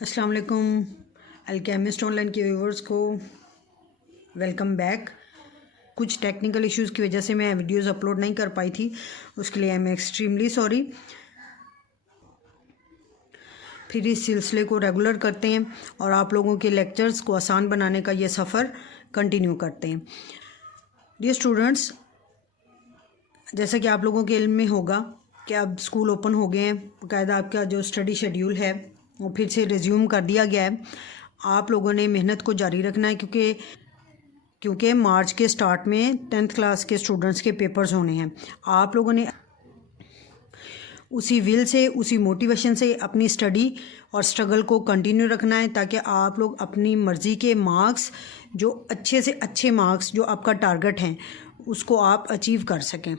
अस्सलाम वालेकुम alchemist online के व्यूवर्स को वेलकम बैक। कुछ टेक्निकल इश्यूज़ की वजह से मैं वीडियोस अपलोड नहीं कर पाई थी, उसके लिए आई एम एक्सट्रीमली सॉरी। फिर इस सिलसिले को रेगुलर करते हैं और आप लोगों के लेक्चर्स को आसान बनाने का ये सफ़र कंटिन्यू करते हैं। डियर स्टूडेंट्स, जैसा कि आप लोगों के इल्म में होगा कि अब स्कूल ओपन हो गए हैं, बाकायदा आपका जो स्टडी शेड्यूल है वो फिर से रिज्यूम कर दिया गया है। आप लोगों ने मेहनत को जारी रखना है क्योंकि मार्च के स्टार्ट में 10th क्लास के स्टूडेंट्स के पेपर्स होने हैं। आप लोगों ने उसी विल से, उसी मोटिवेशन से अपनी स्टडी और स्ट्रगल को कंटिन्यू रखना है ताकि आप लोग अपनी मर्ज़ी के मार्क्स, जो अच्छे से अच्छे मार्क्स जो आपका टारगेट हैं, उसको आप अचीव कर सकें।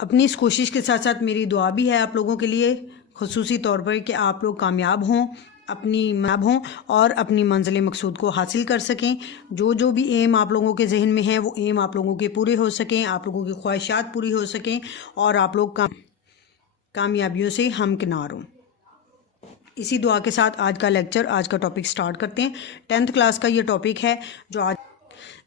अपनी इस कोशिश के साथ साथ मेरी दुआ भी है आप लोगों के लिए खुसूसी तौर पर कि आप लोग कामयाब हों और अपनी मंजिल मकसूद को हासिल कर सकें। जो भी एम आप लोगों के जहन में है वो एम आप लोगों के पूरे हो सकें, आप लोगों की ख्वाहिशात पूरी हो सकें और आप लोग कामयाबियों से हमकिनार हों। इसी दुआ के साथ आज का टॉपिक स्टार्ट करते हैं। 10th क्लास का ये टॉपिक है। जो आज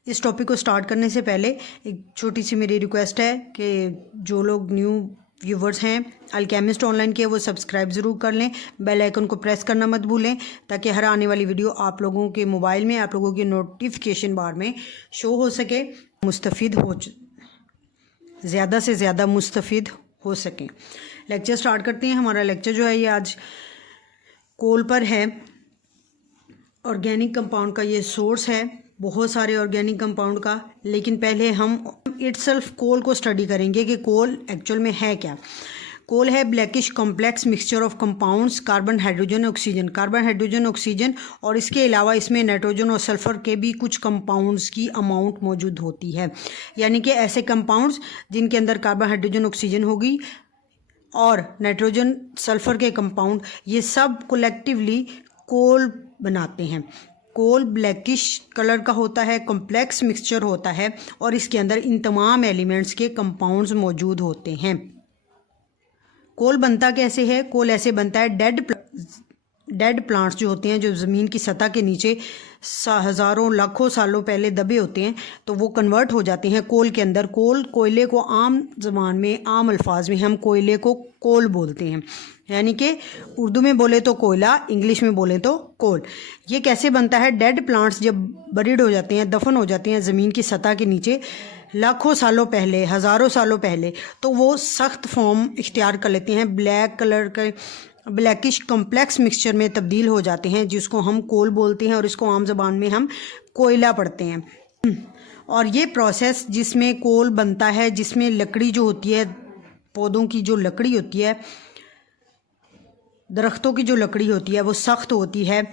इस टॉपिक को स्टार्ट करने से पहले एक छोटी सी मेरी रिक्वेस्ट है कि जो लोग न्यू व्यूवर्स हैं अल्केमिस्ट ऑनलाइन के, वो सब्सक्राइब ज़रूर कर लें, बेल आइकन को प्रेस करना मत भूलें ताकि हर आने वाली वीडियो आप लोगों के मोबाइल में, आप लोगों के नोटिफिकेशन बार में शो हो सके, ज़्यादा से ज़्यादा मुस्तफ़ीद हो सकें। लेक्चर स्टार्ट करते हैं। हमारा लेक्चर जो है ये आज कोल पर है। ऑर्गेनिक कंपाउंड का ये सोर्स है, बहुत सारे ऑर्गेनिक कंपाउंड का, लेकिन पहले हम इटसेल्फ कोल को स्टडी करेंगे कि कोल एक्चुअल में है क्या। कोल है blackish complex mixture of compounds carbon hydrogen oxygen और इसके अलावा इसमें नाइट्रोजन और सल्फ़र के भी कुछ कंपाउंड्स की अमाउंट मौजूद होती है। यानी कि ऐसे कंपाउंड्स जिनके अंदर कार्बन हाइड्रोजन ऑक्सीजन होगी और नाइट्रोजन सल्फ़र के कंपाउंड, ये सब कोलेक्टिवली कोल बनाते हैं। कोल ब्लैकिश कलर का होता है, कॉम्प्लेक्स मिक्सचर होता है और इसके अंदर इन तमाम एलिमेंट्स के कंपाउंड्स मौजूद होते हैं। कोल बनता कैसे है? कोल ऐसे बनता है, डेड प्लांट्स जो होते हैं, जो ज़मीन की सतह के नीचे हज़ारों लाखों सालों पहले दबे होते हैं, तो वो कन्वर्ट हो जाते हैं कोल के अंदर। कोयले को आम ज़बान में, आम अल्फाज में हम कोयले को कोल बोलते हैं। यानी कि उर्दू में बोले तो कोयला, इंग्लिश में बोले तो कोल। ये कैसे बनता है? डेड प्लांट्स जब बरीड हो जाते हैं, दफन हो जाते हैं ज़मीन की सतह के नीचे लाखों सालों पहले, हज़ारों सालों पहले, तो वो सख्त फॉर्म इख्तियार कर लेते हैं, ब्लैक कलर के ब्लैकिश कॉम्प्लेक्स मिक्सचर में तब्दील हो जाते हैं, जिसको हम कोल बोलते हैं और इसको आम ज़बान में हम कोयला पढ़ते हैं। और ये प्रोसेस जिसमें कोल बनता है, जिसमें लकड़ी जो होती है, पौधों की जो लकड़ी होती है, दरख्तों की जो लकड़ी होती है, वो सख्त होती है।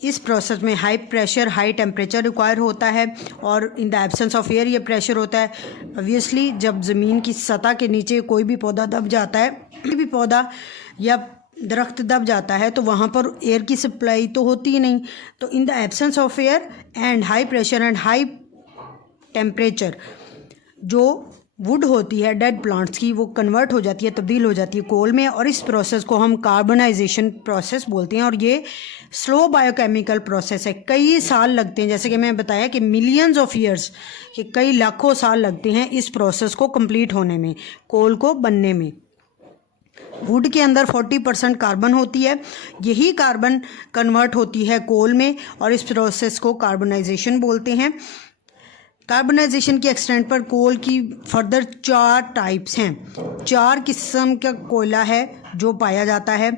इस प्रोसेस में high pressure, high temperature require होता है और in the absence of air ये प्रेशर होता है। ऑब्वियसली जब ज़मीन की सतह के नीचे कोई भी पौधा दब जाता है, कोई भी पौधा या दरख्त दब जाता है, तो वहाँ पर एयर की सप्लाई तो होती ही नहीं। तो in the absence of air and high pressure and high temperature, जो वुड होती है डेड प्लांट्स की, वो कन्वर्ट हो जाती है, तब्दील हो जाती है कोल में, और इस प्रोसेस को हम कार्बनाइजेशन प्रोसेस बोलते हैं। और ये स्लो बायोकेमिकल प्रोसेस है, कई साल लगते हैं, जैसे कि मैं बताया कि मिलियंस ऑफ ईयर्स, कि कई लाखों साल लगते हैं इस प्रोसेस को कंप्लीट होने में, कोल को बनने में। वुड के अंदर 40% कार्बन होती है, यही कार्बन कन्वर्ट होती है कोल में और इस प्रोसेस को कार्बनाइजेशन बोलते हैं। कार्बनाइजेशन के एक्सटेंट पर कोल की फर्दर 4 टाइप्स हैं। 4 किस्म का कोयला है जो पाया जाता है,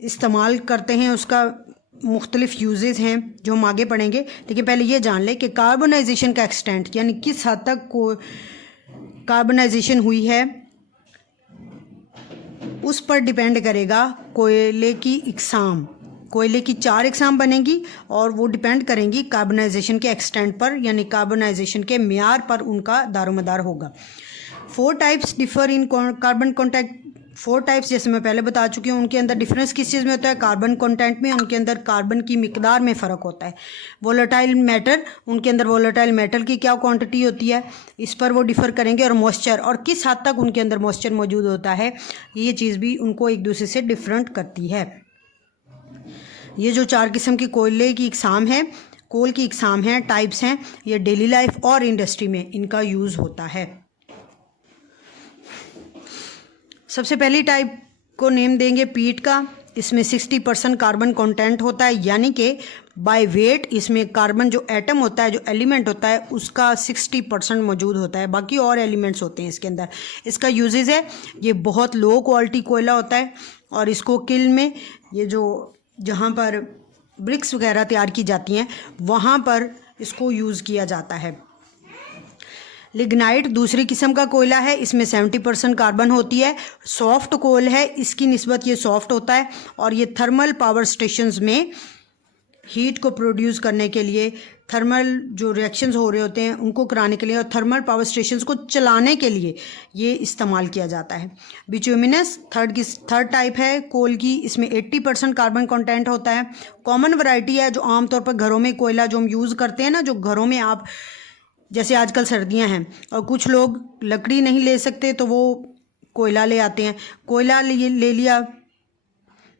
इस्तेमाल करते हैं, उसका मुख्तलिफ यूजेस हैं जो हम आगे पढ़ेंगे। लेकिन पहले ये जान लें कि कार्बनाइजेशन का एक्सटेंट, यानी किस हद तक कार्बनाइजेशन हुई है, उस पर डिपेंड करेगा कोयले की इकसाम। कोयले की 4 इकसाम बनेंगी और वो डिपेंड करेंगी कार्बनाइजेशन के एक्सटेंट पर, यानी कार्बनाइजेशन के म्यार पर उनका दारोमदार होगा। 4 types differ in carbon 4 types जैसे मैं पहले बता चुकी हूँ। उनके अंदर डिफरेंस किस चीज़ में होता है? कार्बन कंटेंट में। उनके अंदर कार्बन की मिकदार में फ़र्क होता है। वोलेटाइल मैटर, उनके अंदर वोलेटाइल मेटल की क्या क्वांटिटी होती है, इस पर वो डिफ़र करेंगे। और मॉइस्चर, और किस हद तक उनके अंदर मॉइस्चर मौजूद होता है, ये चीज़ भी उनको एक दूसरे से डिफरेंट करती है। ये जो 4 किस्म की कोयले की इकसाम है, कोल की इकसाम है, टाइप्स हैं, ये डेली लाइफ और इंडस्ट्री में इनका यूज़ होता है। सबसे पहली टाइप को नेम देंगे पीट का। इसमें 60% कार्बन कंटेंट होता है, यानी कि बाय वेट इसमें कार्बन जो एटम होता है, जो एलिमेंट होता है, उसका 60% मौजूद होता है। बाकी और एलिमेंट्स होते हैं इसके अंदर। इसका यूजेस है, ये बहुत लो क्वालिटी कोयला होता है और इसको किल में, ये जो जहाँ पर ब्रिक्स वगैरह तैयार की जाती हैं वहाँ पर इसको यूज़ किया जाता है। लिग्नाइट दूसरी किस्म का कोयला है, इसमें 70% कार्बन होती है। सॉफ्ट कोल है, इसकी निस्बत ये सॉफ्ट होता है और ये थर्मल पावर स्टेशंस में हीट को प्रोड्यूस करने के लिए, थर्मल जो रिएक्शंस हो रहे होते हैं उनको कराने के लिए और थर्मल पावर स्टेशंस को चलाने के लिए ये इस्तेमाल किया जाता है। बिटुमिनस थर्ड टाइप है कोल की, इसमें 80% कार्बन कंटेंट होता है। कॉमन वैरायटी है जो आमतौर पर घरों में कोयला जो हम यूज़ करते हैं ना, जो घरों में आप, जैसे आजकल सर्दियां हैं और कुछ लोग लकड़ी नहीं ले सकते तो वो कोयला ले आते हैं। कोयला ले लिया,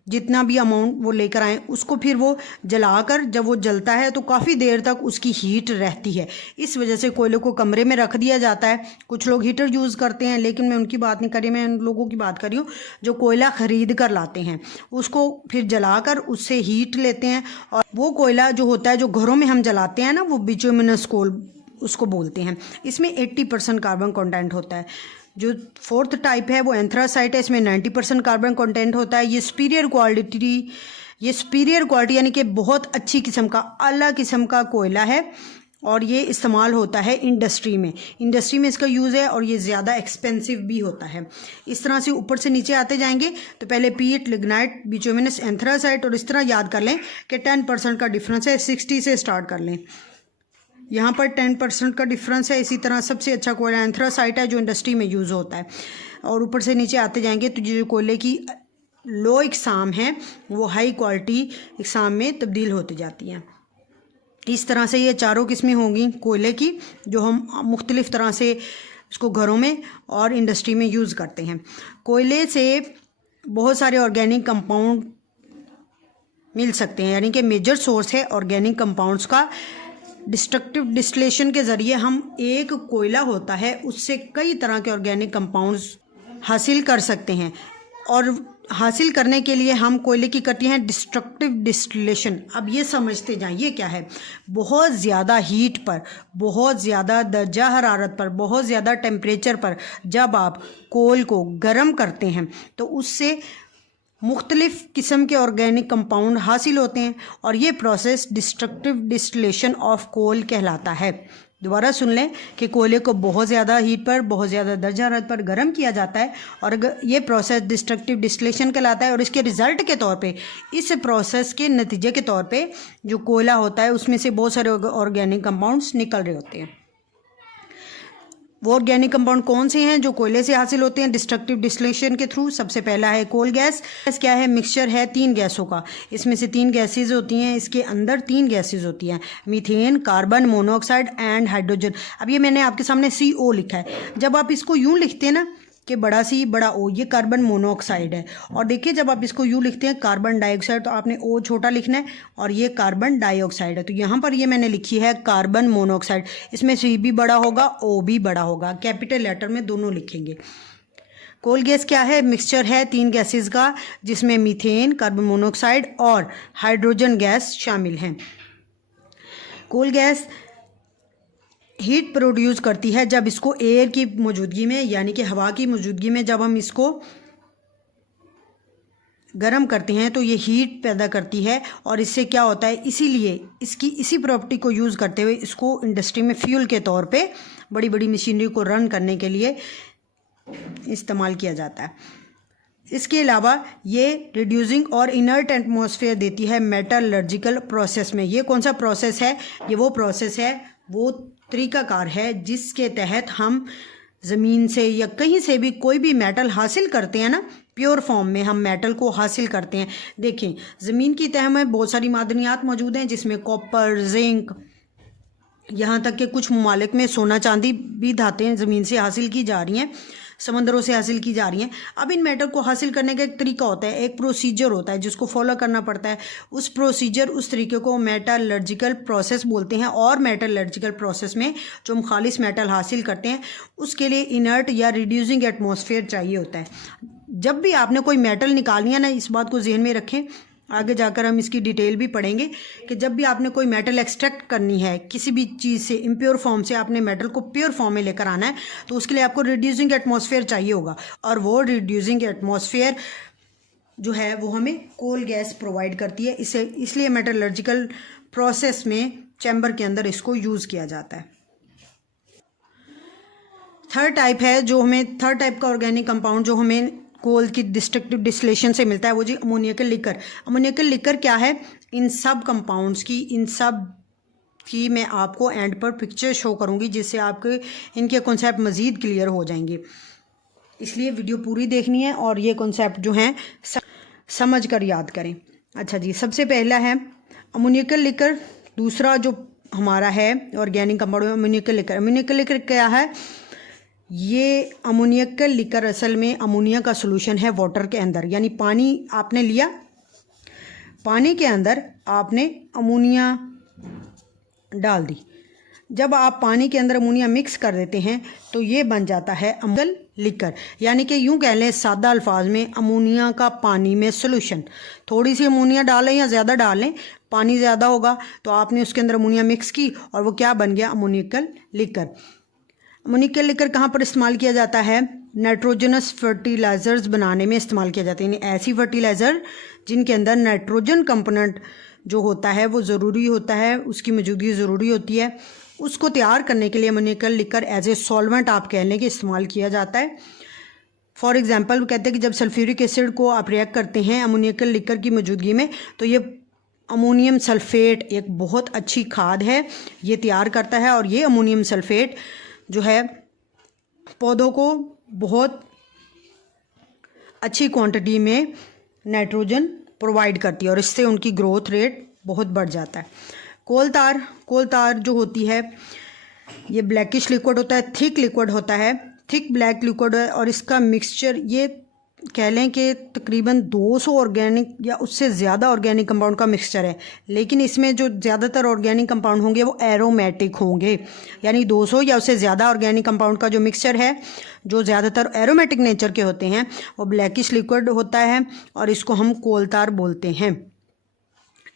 जितना भी अमाउंट वो लेकर आएँ, उसको फिर वो जलाकर जब वो जलता है तो काफ़ी देर तक उसकी हीट रहती है। इस वजह से कोयले को कमरे में रख दिया जाता है। कुछ लोग हीटर यूज़ करते हैं, लेकिन मैं उनकी बात नहीं कर रही, मैं उन लोगों की बात कर रही हूँ जो कोयला ख़रीद कर लाते हैं, उसको फिर जलाकर उससे हीट लेते हैं। और वो कोयला जो होता है जो घरों में हम जलाते हैं ना, वो बिटुमिनस कोल उसको बोलते हैं। इसमें 80% कार्बन कंटेंट होता है। जो 4th टाइप है वो एंथ्रासाइट है, इसमें 90% कार्बन कंटेंट होता है। ये सुपीरियर क्वालिटी यानी कि बहुत अच्छी किस्म का, अला किस्म का कोयला है और ये इस्तेमाल होता है इंडस्ट्री में इसका यूज़ है और ये ज़्यादा एक्सपेंसिव भी होता है। इस तरह से ऊपर से नीचे आते जाएंगे तो पहले पीट, लिग्नाइट, बिटुमिनस, एंथ्रासाइट, और इस तरह याद कर लें कि 10% का डिफरेंस है। 60 से स्टार्ट कर लें, यहाँ पर 10% का डिफरेंस है। इसी तरह सबसे अच्छा कोयला एंथ्रासाइट है जो इंडस्ट्री में यूज़ होता है। और ऊपर से नीचे आते जाएंगे तो जो कोयले की लो इकसाम है वो हाई क्वालिटी इकसाम में तब्दील होती जाती हैं। इस तरह से ये चारों किस्में होंगी कोयले की, जो हम मुख्तलिफ़ तरह से इसको घरों में और इंडस्ट्री में यूज़ करते हैं। कोयले से बहुत सारे ऑर्गेनिक कंपाउंड मिल सकते हैं, यानी कि मेजर सोर्स है ऑर्गेनिक कंपाउंड्स का। डिस्ट्रक्टिव डिस्टिलेशन के ज़रिए हम एक कोयला होता है उससे कई तरह के ऑर्गेनिक कंपाउंड्स हासिल कर सकते हैं। और हासिल करने के लिए हम कोयले की करते हैं डिस्ट्रक्टिव डिस्टिलेशन। अब ये समझते जाएं ये क्या है। बहुत ज़्यादा हीट पर, बहुत ज़्यादा दर्जा हरारत पर, बहुत ज़्यादा टेम्परेचर पर जब आप कोल को गर्म करते हैं तो उससे मुख्तलिफ़ किस्म के ऑर्गेनिक कंपाउंड हासिल होते हैं और ये process destructive distillation of coal कहलाता है। दोबारा सुन लें कि कोयले को बहुत ज़्यादा हीट पर, बहुत ज़्यादा दर्जा हरारत पर गर्म किया जाता है और ये प्रोसेस डिस्ट्रक्टिव डिस्टिलेशन कहलाता है। और इसके रिज़ल्ट के तौर पे, इस प्रोसेस के नतीजे के तौर पे जो कोयला होता है उसमें से बहुत सारे ऑर्गेनिक कंपाउंड्स निकल रहे होते हैं। वो ऑर्गेनिक कंपाउंड कौन से हैं जो कोयले से हासिल होते हैं डिस्ट्रक्टिव डिस्टिलेशन के थ्रू? सबसे पहला है कोल गैस। गैस क्या है? मिक्सचर है 3 गैसों का। इसमें से 3 गैसेज होती हैं, इसके अंदर 3 गैसेज होती हैं, methane, carbon monoxide and hydrogen. अब ये मैंने आपके सामने CO लिखा है। जब आप इसको यूँ लिखते हैं ना कि बड़ा C बड़ा O, ये कार्बन मोनोऑक्साइड है। और देखिए जब आप इसको यूँ लिखते हैं कार्बन डाइऑक्साइड, तो आपने O छोटा लिखना है और ये कार्बन डाइऑक्साइड है। तो यहाँ पर ये मैंने लिखी है कार्बन मोनोऑक्साइड। इसमें C भी बड़ा होगा, O भी बड़ा होगा, कैपिटल लेटर में दोनों लिखेंगे। कोल गैस क्या है? मिक्सचर है 3 गैसेस का, जिसमें मीथेन, कार्बन मोनोऑक्साइड और हाइड्रोजन गैस शामिल हैं। कोल गैस हीट प्रोड्यूस करती है जब इसको एयर की मौजूदगी में, यानी कि हवा की मौजूदगी में जब हम इसको गर्म करते हैं तो ये हीट पैदा करती है। और इससे क्या होता है, इसीलिए इसी प्रॉपर्टी को यूज़ करते हुए इसको इंडस्ट्री में फ्यूल के तौर पे बड़ी बड़ी मशीनरी को रन करने के लिए इस्तेमाल किया जाता है। इसके अलावा ये रिड्यूसिंग और इनर्ट एटमॉस्फेयर देती है मेटलर्जिकल प्रोसेस में। ये कौन सा प्रोसेस है? ये वो प्रोसेस है, वो तरीकाकार है जिसके तहत हम ज़मीन से या कहीं से भी कोई भी मेटल हासिल करते हैं ना, प्योर फॉर्म में हम मेटल को हासिल करते हैं। देखें, ज़मीन की तह में बहुत सारी मादनियात मौजूद हैं, जिसमें कॉपर, जिंक, यहाँ तक कि कुछ ममालिक में सोना चांदी भी धातें ज़मीन से हासिल की जा रही हैं, समंदरों से हासिल की जा रही हैं। अब इन मेटल को हासिल करने का एक तरीका होता है, एक प्रोसीजर होता है जिसको फॉलो करना पड़ता है। उस प्रोसीजर, उस तरीके को मेटलर्जिकल प्रोसेस बोलते हैं। और मेटलर्जिकल प्रोसेस में जो हम खालिस मेटल हासिल करते हैं, उसके लिए इनर्ट या रिड्यूसिंग एटमॉस्फेयर चाहिए होता है। जब भी आपने कोई मेटल निकालनी है ना, इस बात को जहन में रखें, आगे जाकर हम इसकी डिटेल भी पढ़ेंगे कि जब भी आपने कोई मेटल एक्सट्रैक्ट करनी है किसी भी चीज़ से, इम्प्योर फॉर्म से आपने मेटल को प्योर फॉर्म में लेकर आना है, तो उसके लिए आपको रिड्यूसिंग एटमॉस्फेयर चाहिए होगा। और वो रिड्यूसिंग एटमॉस्फेयर जो है वो हमें कोल गैस प्रोवाइड करती है। इसलिए मेटलर्जिकल प्रोसेस में चैम्बर के अंदर इसको यूज़ किया जाता है। थर्ड टाइप का ऑर्गेनिक कंपाउंड जो हमें कोल की डिस्ट्रक्टिव डिस्टिलेशन से मिलता है, वो जी अमोनियकल लिकर। अमोनियकल लिकर क्या है? इन सब कंपाउंड्स की मैं आपको एंड पर पिक्चर शो करूंगी, जिससे आपके इनके कॉन्सेप्ट मज़ीद क्लियर हो जाएंगे। इसलिए वीडियो पूरी देखनी है और ये कॉन्सेप्ट जो हैं समझ कर याद करें। अच्छा जी, सबसे पहला है अमोनियकल लिकर। दूसरा जो हमारा है ऑर्गेनिक कंपाउंड अमोनियकल लिकर। अमोनियकल लिकर क्या है? ये अमोनियकल लिकर असल में अमोनिया का सॉल्यूशन है वाटर के अंदर। यानी पानी आपने लिया, पानी के अंदर आपने अमोनिया डाल दी। जब आप पानी के अंदर अमोनिया मिक्स कर देते हैं तो ये बन जाता है अमोनियकल लिकर। यानी कि यूं कह लें सादा अल्फाज में, अमोनिया का पानी में सॉल्यूशन। थोड़ी सी अमोनिया डालें या ज़्यादा डालें, पानी ज़्यादा होगा तो आपने उसके अंदर अमोनिया मिक्स की और वो क्या बन गया? अमोनियकल लिकर। अमोनियकल लिकर कहाँ पर इस्तेमाल किया जाता है? नाइट्रोजनस फर्टिलाइज़र्स बनाने में इस्तेमाल किया जाता है। यानी ऐसी फर्टिलाइज़र जिनके अंदर नाइट्रोजन कंपोनेंट जो होता है वो ज़रूरी होता है, उसकी मौजूदगी ज़रूरी होती है। उसको तैयार करने के लिए अमोनियकल लिकर एज ए सॉल्वेंट आप कह लें कि इस्तेमाल किया जाता है। फॉर एग्जांपल वो कहते हैं कि जब सल्फ्यूरिक एसिड को आप रिएक्ट करते हैं अमोनियकल लिकर की मौजूदगी में, तो ये अमोनियम सल्फेट एक बहुत अच्छी खाद है, ये तैयार करता है। और ये अमोनियम सल्फेट जो है पौधों को बहुत अच्छी क्वांटिटी में नाइट्रोजन प्रोवाइड करती है और इससे उनकी ग्रोथ रेट बहुत बढ़ जाता है। कोल तार जो होती है ये ब्लैकिश लिक्विड होता है, थिक लिक्विड होता है, थिक ब्लैक लिक्विड है। और इसका मिक्सचर ये कह लें कि तकरीबन 200 ऑर्गेनिक या उससे ज़्यादा ऑर्गेनिक कंपाउंड का मिक्सचर है। लेकिन इसमें जो ज़्यादातर ऑर्गेनिक कंपाउंड होंगे वो एरोमेटिक होंगे। यानी 200 या उससे ज़्यादा ऑर्गेनिक कंपाउंड का जो मिक्सचर है, जो ज़्यादातर एरोमेटिक नेचर के होते हैं, वो ब्लैकिश लिक्विड होता है और इसको हम कोलतार बोलते हैं।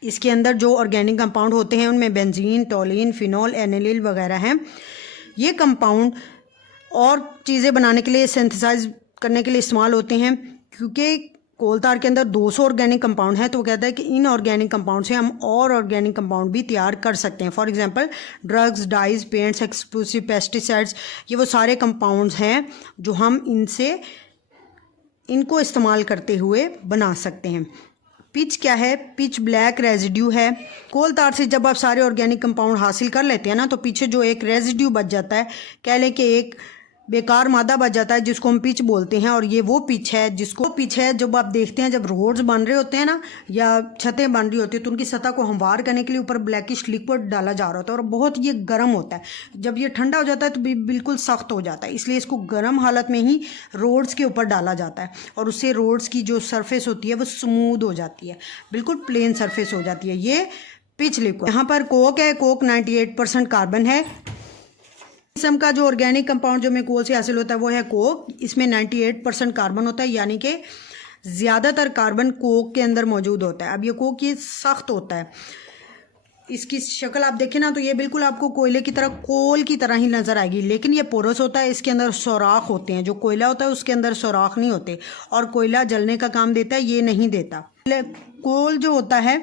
इसके अंदर जो ऑर्गेनिक कंपाउंड होते हैं उनमें बेंजीन, टोलिन, फिनॉल, एनिलिल वगैरह हैं। ये कंपाउंड और चीज़ें बनाने के लिए, सिंथेसाइज करने के लिए इस्तेमाल होते हैं। क्योंकि कोलतार के अंदर 200 ऑर्गेनिक कंपाउंड है तो वो कहता है कि इन ऑर्गेनिक कंपाउंड से हम और ऑर्गेनिक कंपाउंड भी तैयार कर सकते हैं। For example drugs, dyes, paints, explosive, pesticides, ये वो सारे कंपाउंड्स हैं जो हम इनको इस्तेमाल करते हुए बना सकते हैं। पिच क्या है? पिच ब्लैक रेजिड्यू है। कोल तार से जब आप सारे ऑर्गेनिक कंपाउंड हासिल कर लेते हैं ना, तो पीछे जो एक रेजिड्यू बच जाता है, कह लें कि एक बेकार मादा बच जाता है, जिसको हम पिच बोलते हैं। और ये वो पिच है जब आप देखते हैं जब रोड्स बन रहे होते हैं ना या छतें बन रही होती है तो उनकी सतह को हमवार करने के लिए ऊपर ब्लैकिश लिक्विड डाला जा रहा होता है और बहुत ये गर्म होता है। जब ये ठंडा हो जाता है तो बिल्कुल सख्त हो जाता है, इसलिए इसको गर्म हालत में ही रोड्स के ऊपर डाला जाता है और उससे रोड्स की जो सरफेस होती है वो स्मूथ हो जाती है, बिल्कुल प्लेन सरफेस हो जाती है। ये पिच लिक्विड। यहाँ पर कोक है, कोक 98% कार्बन है। किस्म का जो ऑर्गेनिक कंपाउंड जो हमें कोल से हासिल होता है वो है कोक। इसमें 98% कार्बन होता है, यानी कि ज़्यादातर कार्बन कोक के अंदर मौजूद होता है। अब ये कोक ये सख्त होता है, इसकी शक्ल आप देखें ना तो ये बिल्कुल आपको कोयले की तरह, कोल की तरह ही नज़र आएगी, लेकिन ये पोरस होता है, इसके अंदर सुराख होते हैं। जो कोयला होता है उसके अंदर सुराख नहीं होते और कोयला जलने का काम देता है, ये नहीं देता। कोल जो होता है,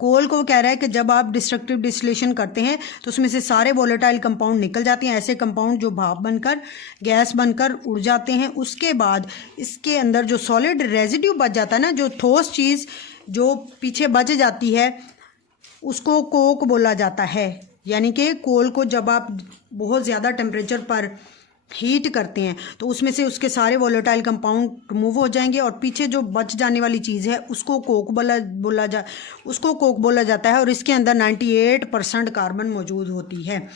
कोल को कह रहा है कि जब आप डिस्ट्रक्टिव डिस्टिलेशन करते हैं तो उसमें से सारे वोलेटाइल कंपाउंड निकल जाते हैं, ऐसे कंपाउंड जो भाप बनकर, गैस बनकर उड़ जाते हैं। उसके बाद इसके अंदर जो सॉलिड रेजिड्यू बच जाता है ना, जो ठोस चीज़ जो पीछे बच जाती है, उसको कोक बोला जाता है। यानी कि कोल को जब आप बहुत ज़्यादा टेम्परेचर पर हीट करते हैं तो उसमें से उसके सारे वोलेटाइल कंपाउंड रिमूव हो जाएंगे और पीछे जो बच जाने वाली चीज़ है उसको कोक बोला जाता है और इसके अंदर 98% कार्बन मौजूद होती है।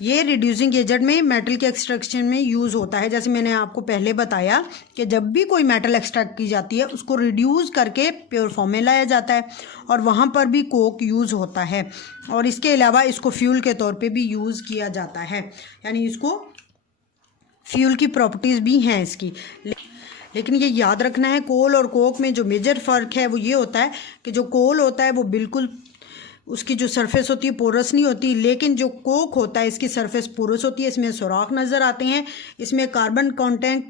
ये रिड्यूसिंग एजेंट में मेटल के एक्सट्रैक्शन में यूज़ होता है। जैसे मैंने आपको पहले बताया कि जब भी कोई मेटल एक्सट्रैक्ट की जाती है उसको रिड्यूस करके प्योर फॉर्म में लाया जाता है और वहाँ पर भी कोक यूज़ होता है और इसके अलावा इसको फ्यूल के तौर पे भी यूज़ किया जाता है, यानी इसको फ्यूल की प्रॉपर्टीज़ भी हैं इसकी। लेकिन ये याद रखना है कोल और कोक में जो मेजर फ़र्क है वो ये होता है कि जो कोल होता है वो बिल्कुल उसकी जो सरफेस होती है पोरस नहीं होती, लेकिन जो कोक होता है इसकी सरफेस पोरस होती है, इसमें सुराख नज़र आते हैं, इसमें कार्बन कंटेंट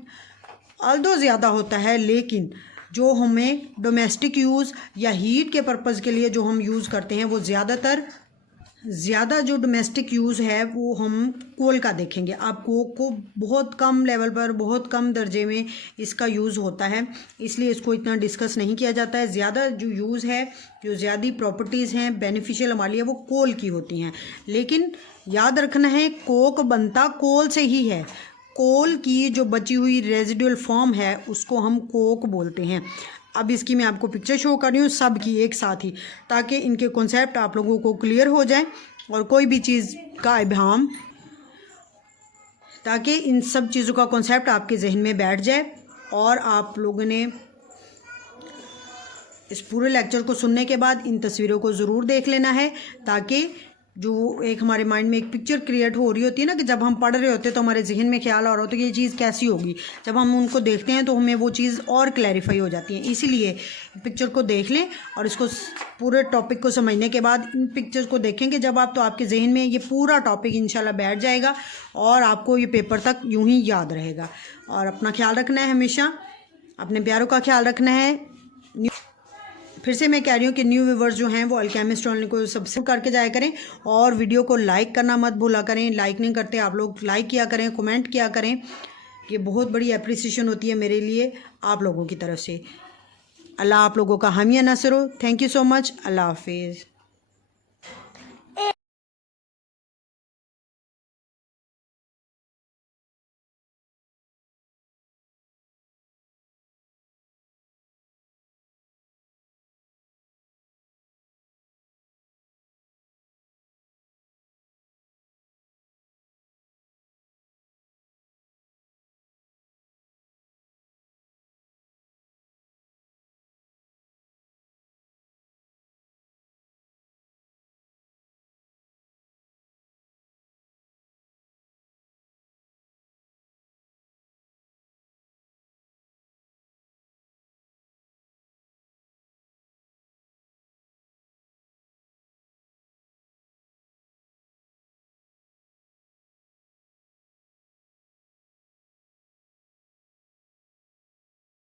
ऑल्दो ज़्यादा होता है, लेकिन जो हमें डोमेस्टिक यूज़ या हीट के पर्पज़ के लिए जो हम यूज़ करते हैं वो ज़्यादा जो डोमेस्टिक यूज़ है वो हम कोल का देखेंगे। आप कोक को बहुत कम लेवल पर बहुत कम दर्जे में इसका यूज़ होता है, इसलिए इसको इतना डिस्कस नहीं किया जाता है। ज़्यादा जो यूज़ है, जो ज़्यादा प्रॉपर्टीज़ हैं बेनिफिशियल हमारे लिए वो कोल की होती हैं। लेकिन याद रखना है कोक बनता कोल से ही है, कोल की जो बची हुई रेजिडुअल फॉर्म है उसको हम कोक बोलते हैं। अब इसकी मैं आपको पिक्चर शो कर रही हूँ सब की एक साथ ही, ताकि इनके कॉन्सेप्ट आप लोगों को क्लियर हो जाए और कोई भी चीज़ का इब्हाम, ताकि इन सब चीज़ों का कॉन्सेप्ट आपके जहन में बैठ जाए। और आप लोगों ने इस पूरे लेक्चर को सुनने के बाद इन तस्वीरों को ज़रूर देख लेना है, ताकि जो एक हमारे माइंड में एक पिक्चर क्रिएट हो रही होती है ना, कि जब हम पढ़ रहे होते हैं तो हमारे जहन में ख्याल आ रहा होता है कि ये चीज़ कैसी होगी, जब हम उनको देखते हैं तो हमें वो चीज़ और क्लैरिफाई हो जाती है। इसीलिए पिक्चर को देख लें और इसको पूरे टॉपिक को समझने के बाद इन पिक्चर्स को देखेंगे जब आप, तो आपके जहन में ये पूरा टॉपिक इंशाल्लाह बैठ जाएगा और आपको ये पेपर तक यूँ ही याद रहेगा। और अपना ख्याल रखना है, हमेशा अपने प्यारों का ख्याल रखना है। फिर से मैं कह रही हूँ कि न्यू व्यूवर्स जो हैं वो अल्केमिस्ट चैनल को सब्सक्राइब करके जाया करें और वीडियो को लाइक करना मत भूला करें। लाइक नहीं करते आप लोग, लाइक किया करें, कमेंट किया करें, ये बहुत बड़ी अप्रिसिएशन होती है मेरे लिए आप लोगों की तरफ से। अल्लाह आप लोगों का हामिया नासिर हो। Thank you so much. अल्लाह हाफिज़।